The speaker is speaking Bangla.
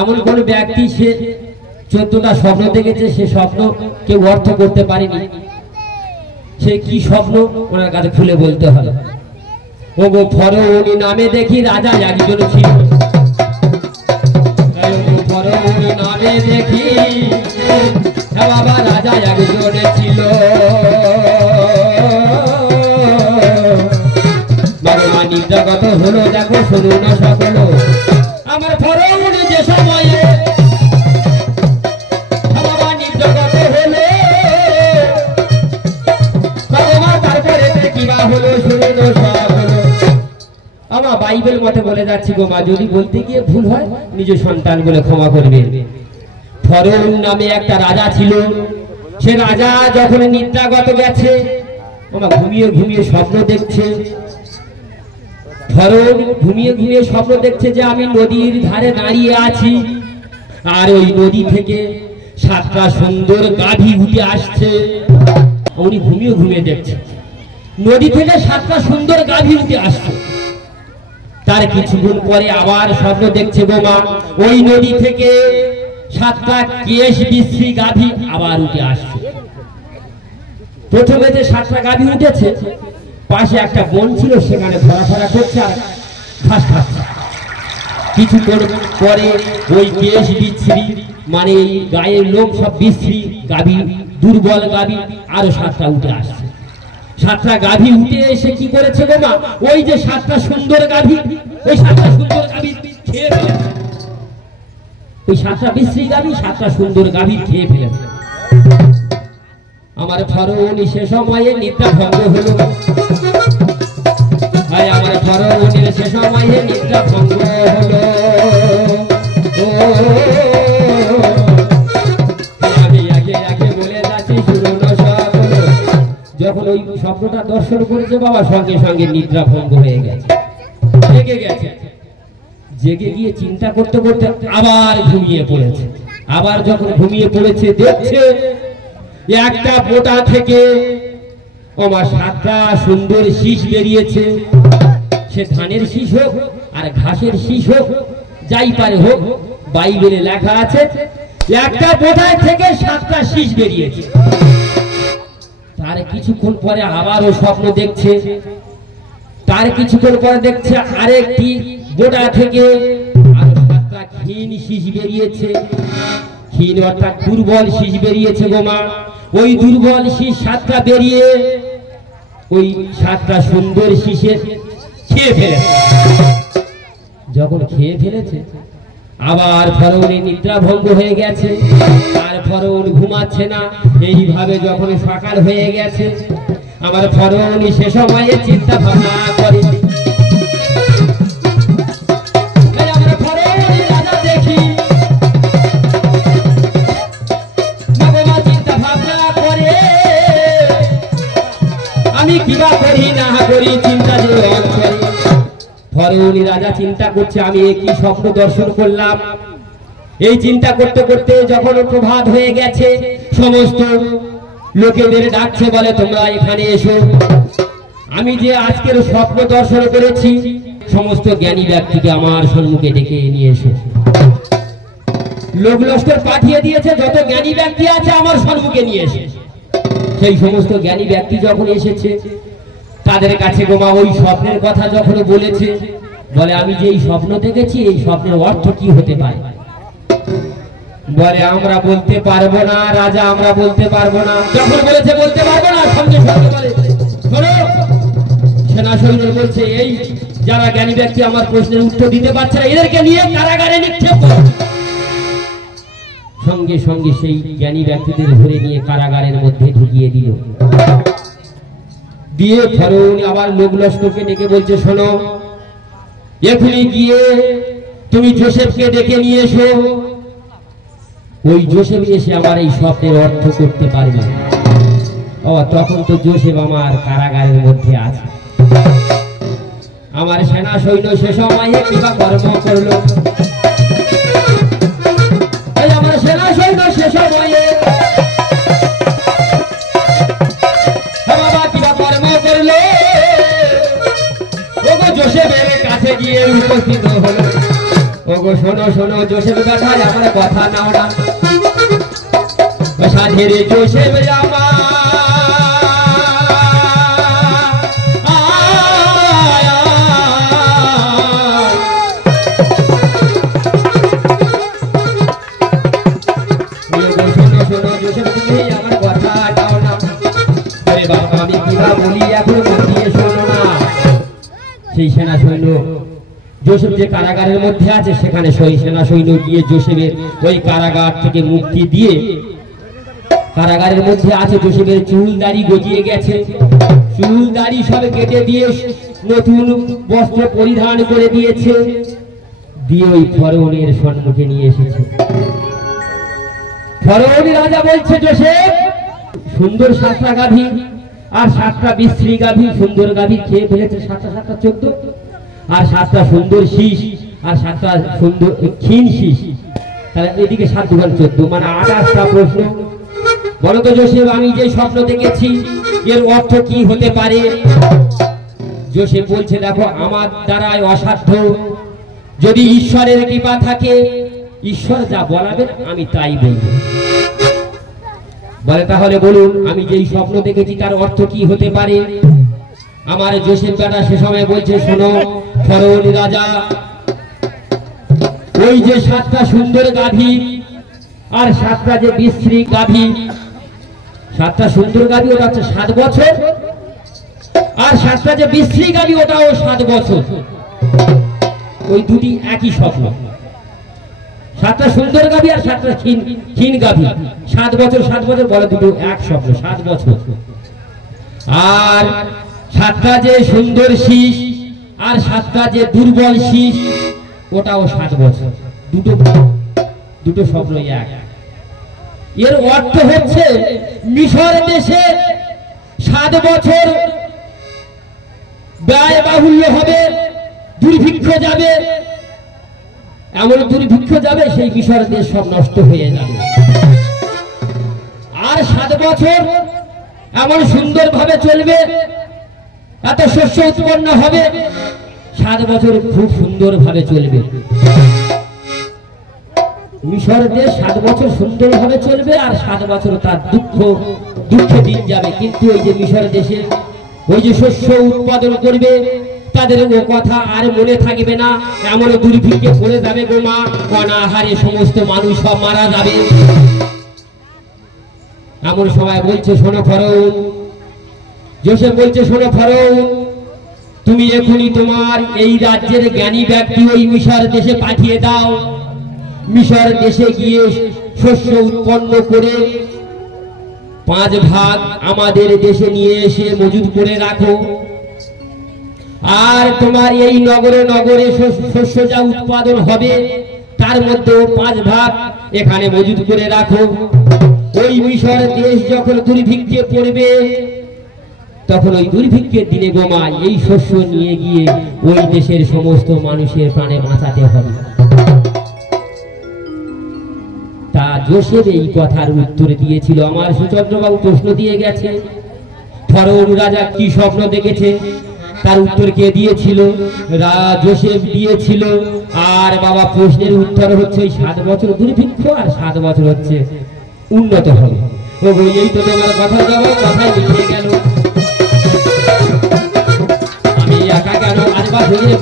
এমন কোন ব্যক্তি সে 14টা স্বপ্ন দেখেছে, সে স্বপ্ন কেউ অর্থ করতে পারেনি, সে কি স্বপ্ন ওনার কাছে খুলে বলতে হবে। ওগো ফরৌনি নামে দেখি রাজা একজন ছিল, ফরৌনি নামে দেখি বাবা রাজা একজন ছিল। বাবা নিদ্রাগত হলো, দেখো শুনুন না সকল আমার ফরৌনি যে সময়ে বাবা নিদ্রাগত হলো, বাবা তারপরে কিবা হলো শুনুন সব হলো। আমার বাইবেল মতে বলে যাচ্ছি গো মা, যদি বলতে গিয়ে ভুল হয় নিজ সন্তান বলে ক্ষমা করবে। ফরৌন নামে একটা রাজা ছিল, সে রাজা যখন নিদ্রাগত গেছে আমার ঘুমিয়ে ঘুমিয়ে স্বপ্ন দেখছে। ফরৌন ঘুমিয়ে ঘুমিয়ে স্বপ্ন দেখছে যে আমি নদীর ধারে দাঁড়িয়ে আছি, আর ওই নদী থেকে 7টা সুন্দর গাভী উঠে আসছে। উনি ঘুমিয়ে ঘুমিয়ে দেখছে নদী থেকে 7টা সুন্দর গাভী উঠে আসছে। তার কিছুক্ষণ পরে আবার স্বপ্ন দেখছে গো মা, ওই নদী থেকে 7টা কেশ বিশ্রী গাভী আবার উঠে আসছে। প্রথমে যে 7টা গাভী উঠেছে, পাশে একটা বন ছিল, সেখানে ঘোরাফেরা করছে আর ঘাস খাচ্ছে। কিছুক্ষণ পরে ওই কেশ বিশ্রী মানে গায়ের লোক সব বিশ্রী গাভী, দুর্বল গাভী আরো 7টা উঠে আসছে। 7টা গাভী উঠে এসে কি করেছে গো মা, ওই যে 7টা সুন্দর গাভী, ওই 7টা সুন্দর গাভী খেয়ে ফেলেছে। ওই 7টা বিশ্রী গাভী 7টা সুন্দর গাভী খেয়ে ফেলেছে। আমার ফরৌনি সে সময়ে নিদ্রা ভঙ্গ হলো, আমার ফরৌনির সে সময়ে নিদ্রা ভঙ্গ হলো। আমি আগে আগে বলে যাচ্ছি শুনুন সব হলো। যখন ওই স্বপ্নটা দর্শন করেছে বাবা, সঙ্গে সঙ্গে নিদ্রা ভঙ্গ হয়ে গেছে, জেগে গেছে। জেগে গিয়ে চিন্তা করতে করতে আবার ঘুমিয়ে পড়েছে। আবার যখন ঘুমিয়ে পড়েছে দেখছে একটা পোটা থেকে আমার 7টা সুন্দর শীষ বেরিয়েছে। সে ধানের শীষ হোক আর ঘাসের শীষ হোক, যাই পারে হোক, বাইবেলে লেখা আছে একটা পোটা থেকে 7টা শীষ বেরিয়েছে। তার কিছুক্ষণ পরে আবারও স্বপ্ন দেখছে, তার কিছুক্ষণ পরে দেখছে আরেকটি গোটা থেকে আরো 7টা ক্ষীণ শীষ বেরিয়েছে। ক্ষীণ অর্থাৎ দুর্বল শীষ বেরিয়েছে গো মা। ওই দুর্বল শীষ 7টা বেরিয়ে ওই 7টা সুন্দর শীষে খেয়ে ফেলেছে। যখন খেয়ে ফেলেছে আবার ফরৌনি নিদ্রা ভঙ্গ হয়ে গেছে, আর ফরৌন ঘুমাচ্ছে না। এইভাবে যখন সকাল হয়ে গেছে, আমার ফরৌনি সে সময়ে চিন্তা ভাবনা করে, আমরা ফরৌনি রাজা দেখি চিন্তা ভাবনা করে, আমি কিবা করি না করি চিন্তা যে করি। ফরৌনি রাজা চিন্তা করছে আমি একই স্বপ্ন দর্শন করলাম। এই চিন্তা করতে করতে যখন প্রভাত হয়ে গেছে, সমস্ত লোকেদের ডাকছে, বলে তোমরা এখানে এসো, আমি যে আজকের স্বপ্ন দর্শন করেছি সমস্ত জ্ঞানী ব্যক্তিকে আমার সম্মুখে ডেকে নিয়ে এসো। লোক লস্কর পাঠিয়ে দিয়েছে, যত জ্ঞানী ব্যক্তি আছে আমার সম্মুখে নিয়ে এসে। সেই সমস্ত জ্ঞানী ব্যক্তি যখন এসেছে তাদের কাছে গোমা ওই স্বপ্নের কথা যখন বলেছে, বলে আমি যে এই স্বপ্ন দেখেছি এই স্বপ্নের অর্থ কি হতে পারে। বলে আমরা বলতে পারবো না রাজা, আমরা বলতে পারবো না। যখন বলেছে বলতে পারবো না, সঙ্গে সঙ্গে বলে শোনো, সেনা সৈন্য বলছে এই যারা জ্ঞানী ব্যক্তি আমার প্রশ্নের উত্তর দিতে পারছে না, এদেরকে নিয়ে কারাগারে নিক্ষেপ করো। সঙ্গে সঙ্গে সেই জ্ঞানী ব্যক্তিদের ধরে নিয়ে কারাগারের মধ্যে ঢুকিয়ে দিল। দিয়ে ফরৌনি আবার লোক লস্করকে ডেকে বলছে শোনো, এখনই গিয়ে তুমি যোসেফকে ডেকে নিয়ে এসো। ওই যোসেফ এসে আমার এই স্বপ্নের অর্থ করতে পারবে। তখন তো যোসেফ আমার কারাগারের মধ্যে আছে। আমার সেনা সৈন্য সে সময়ে কিবা কর্ম করলো, আমার সেনা সৈন্য সে সময়ে কিবা কর্ম করলো। যোসেফের কাছে গিয়ে উপস্থিত হলো, ওগো গো শোনো শোনো জোসেফ বেটা আমার কথা নাও না সাধের জোসেফ জামা শোনো জোসেফ তুমি আমার কথা নাও না আরে বাবা আমি কিবা বলি এখন মন দিয়ে শোনো না সেই সেনা সৈন্য জোসেফ যে কারাগারের মধ্যে আছে সেখানে সেনা সৈন্য গিয়ে জোসেফের ওই কারাগার থেকে মুক্তি দিয়ে কারাগারের মধ্যে আছে জোসেফের চুল দাড়ি গজিয়ে গেছে চুল দাড়ি সব কেটে দিয়ে নতুন বস্ত্র পরিধান করে দিয়েছে দিয়ে ওই ফরৌনের সম্মুখে নিয়ে এসেছে ফরৌন রাজা বলছে জোসেফ সুন্দর 7টা গাভী আর 7টা বিশ্রী গাভী সুন্দর গাভী খেয়ে ফেলেছে 7টা 14 আর 7টা সুন্দর শীষ আর 7টা সুন্দর ক্ষীণ শীষ তাহলে এদিকে 7 দুগুণ 14 মানে 28টা প্রশ্ন বলো তো জোসেফ আমি যে স্বপ্ন দেখেছি এর অর্থ কি হতে পারে জোসেফ বলছে দেখো আমার দ্বারাই অসাধ্য যদি ঈশ্বরের কৃপা থাকে ঈশ্বর যা বলাবেন আমি তাই বলব বলে তাহলে বলুন আমি যেই স্বপ্ন দেখেছি তার অর্থ কি হতে পারে আমার জোসেফ বেটা সে সময় বলছে শোনো ফরৌন রাজা ওই যে 7টা সুন্দর গাভী আর 7টা যে বিশ্রী গাভী 7টা সুন্দর গাভী ওটা হচ্ছে 7 বছর আর 7টা যে বিশ্রী গাভী ওটাও 7 বছর ওই দুটি একই স্বপ্ন 7টা সুন্দর গাভী আর 7টা ক্ষীণ গাভী 7 বছর বলে দুটো এক স্বপ্ন 7 বছর আর 7টা যে সুন্দর শীষ আর 7টা যে দুর্বল শীষ ওটাও 7 বছর দুটো স্বপ্ন এক এর অর্থ হচ্ছে মিশর দেশে 7 বছর ব্যয় বাহুল্য হবে দুর্ভিক্ষ যাবে এমন দুর্ভিক্ষ যাবে সেই মিশর দেশ সব নষ্ট হয়ে যাবে আর 7 বছর এমন সুন্দর ভাবে চলবে এত শস্য উৎপন্ন হবে 7 বছর খুব সুন্দর ভাবে চলবে মিশর দেশ 7 বছর সুন্দর ভাবে চলবে আর 7 বছর তার দুঃখে দিন যাবে কিন্তু ওই যে মিশর দেশে ওই যে শস্য উৎপাদন করবে তাদের ও কথা আর মনে থাকবে না এমন দুর্ভিক্ষে পড়ে যাবে গোমা অনাহারে সমস্ত মানুষ সব মারা যাবে এমন সময় বলছে শোনো ফরৌন জোসেফ বলছে শোনো ফরৌন তুমি এখনই তোমার এই রাজ্যের জ্ঞানী ব্যক্তি ওই মিশর দেশে পাঠিয়ে দাও মিশর দেশে গিয়ে শস্য উৎপন্ন করে 5 ভাগ আমাদের দেশে নিয়ে এসে মজুদ করে রাখো আর তোমার এই নগরে নগরে শস্য যা উৎপাদন হবে তার মধ্যে 5 ভাগ এখানে মজুদ করে রাখো ওই মিশর দেশ যখন দুর্ভিক্ষে পড়বে তখন ওই দুর্ভিক্ষের দিনে গোমা এই শস্য নিয়ে গিয়ে ওই দেশের সমস্ত মানুষের প্রাণে বাঁচাতে হবে তা জোসেফ এই কথার উত্তর দিয়েছিল আমার সুচন্দ্রবাবু প্রশ্ন দিয়ে গেছে ফরৌন রাজা কি স্বপ্ন দেখেছে তার উত্তর কে দিয়েছিল জোসেফ দিয়েছিল আর বাবা প্রশ্নের উত্তর হচ্ছে 7 বছর দুর্ভিক্ষ আর 7 বছর হচ্ছে উন্নত হবে ও এই তো তোমার কথা যাবো কথাই মিশে গেল আমি একা কেন আজবা হয়ে